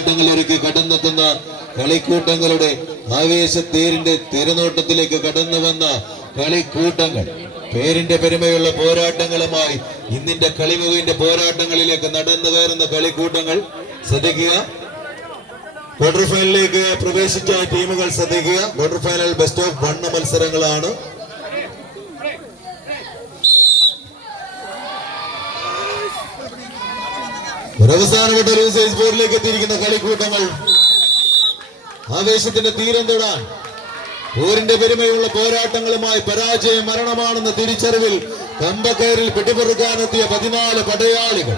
പോരാട്ടങ്ങളിലേക്ക് കടന്നെത്തുന്ന കളിക്കൂട്ടങ്ങളുടെ ആവേശത്തേരിന്റെ തിരനോട്ടത്തിലേക്ക് കടന്നു വന്ന കളിക്കൂട്ടങ്ങൾ പേരിന്റെ പെരുമയുള്ള പോരാട്ടങ്ങളുമായി ഇന്നിന്റെ കളിമുകിന്റെ പോരാട്ടങ്ങളിലേക്ക് നടന്നു കയറുന്ന കളിക്കൂട്ടങ്ങൾ ശ്രദ്ധിക്കുക. ക്വാർട്ടർ ഫൈനലിലേക്ക് പ്രവേശിച്ച ടീമുകൾ ശ്രദ്ധിക്കുക. ക്വാർട്ടർ ഫൈനൽ ബെസ്റ്റ് ഓഫ് 1 മത്സരങ്ങളാണ്. ഒരവസാനപ്പെട്ട ലൂസേഴ്സ് ബോർഡിലേക്ക് എത്തിയിരിക്കുന്ന കളിക്കൂട്ടങ്ങൾ ആവേശത്തിന്റെ തീരം തൊടാൻ പോരിന്റെ പെരുമയുള്ള പോരാട്ടങ്ങളുമായി പരാജയം മരണമാണെന്ന തിരിച്ചറിവിൽ കമ്പക്കയറിൽ പിടിപെറുക്കാനെത്തിയ 14 പടയാളികൾ.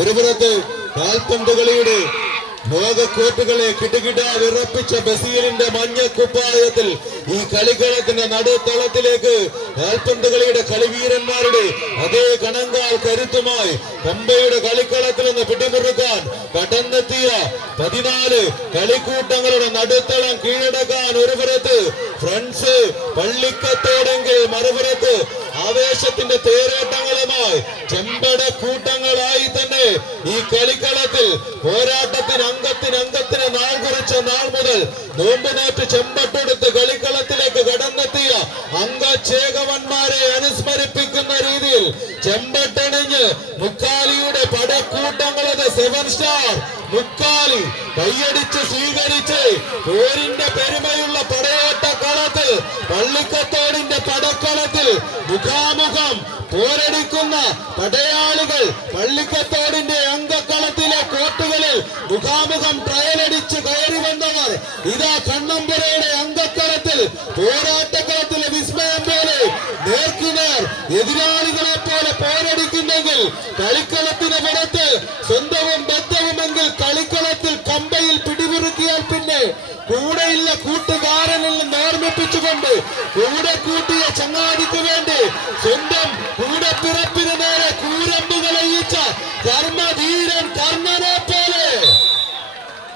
ഒരു പുറത്ത് കാൽപന്ത് കളിയുടെ ലോകക്കോട്ടുകളെ കിടുകിട വിറപ്പിച്ച ബ്രസീലിന്റെ മഞ്ഞക്കുപ്പായത്തിൽ ഈ കളിക്കളത്തിന്റെ നടുത്തളത്തിലേക്ക് കാൽപന്ത് കളിയുടെ കളിവീരന്മാരുടെ അതേ കണങ്കാൽ കരുത്തുമായി കമ്പയുടെ കളിക്കളത്തിൽ നിന്ന് പിടിമുറുക്കാൻ കടന്നെത്തിയ 14 കളിക്കൂട്ടങ്ങളുടെ നടുത്തളം കീഴടക്കാൻ ഒരു പുറത്ത് ഫ്രണ്ട്സ് പള്ളിക്കത്തോടെങ്കിൽ മറുപുറത്ത് ആവേശത്തിന്റെ തേരോട്ടങ്ങളുമായി ചെമ്പട കൂട്ടങ്ങളായി തന്നെ ഈ കളിക്കളത്തിൽ പോരാട്ടത്തിന് അംഗത്തിന് നാൾ കുറിച്ച നാൾ മുതൽ നോമ്പ് നോറ്റ് ചെമ്പട്ടെടുത്ത് കളിക്കളത്തിലേക്ക് കടന്നെത്തിയ അംഗചേകവന്മാരെ അനുസ്മരിപ്പിക്കുന്ന രീതിയിൽ ചെമ്പട്ടണിഞ്ഞ് മുക്കാലിയുടെ പടക്കൂട്ടങ്ങളത് 7 സ്റ്റാർ മുക്കാലി കൈയടിച്ച് സ്വീകരിച്ച് പോരിന്റെ പെരുമയുള്ള പടയോട്ട കളത്തിൽ പള്ളിക്കത്തോടിന്റെ പടക്കളത്തിൽ മുഖാമുഖം പോരടിക്കുന്ന പടയാളികൾ പള്ളിക്കത്തോടിന്റെ അംഗക്കളത്തിലെ കോട്ടുകളിൽ മുഖാമുഖം ട്രയലടിച്ച് കയറി വന്നവർ ഇതാ കണ്ണമ്പുരയുടെ അംഗക്കളത്തിൽ പോരാട്ടക്കളത്തിലെ വിസ്മയം പോലെ നേർക്കുനേർ എതിരാളികളെ പോലെ പോരടിക്കുന്നെങ്കിൽ കളിക്കളത്തിന് പുറത്ത് സ്വന്തവും ബദ്ധവുമെങ്കിൽ കളിക്കളത്തിൽ കമ്പയിൽ പിടിമുറുക്കിയാൽ പിന്നെ കൂടെയില്ല കൂട്ടുകാരനിൽ നിന്ന് ഓർമ്മിപ്പിച്ചുകൊണ്ട് കൂടെ കൂട്ടിയ ചങ്ങാതിക്ക് വേണ്ടി സ്വന്തം കൂടെ പിറപ്പിന് നേരെ കൂരമ്പുകളയിച്ച കർമ്മധീ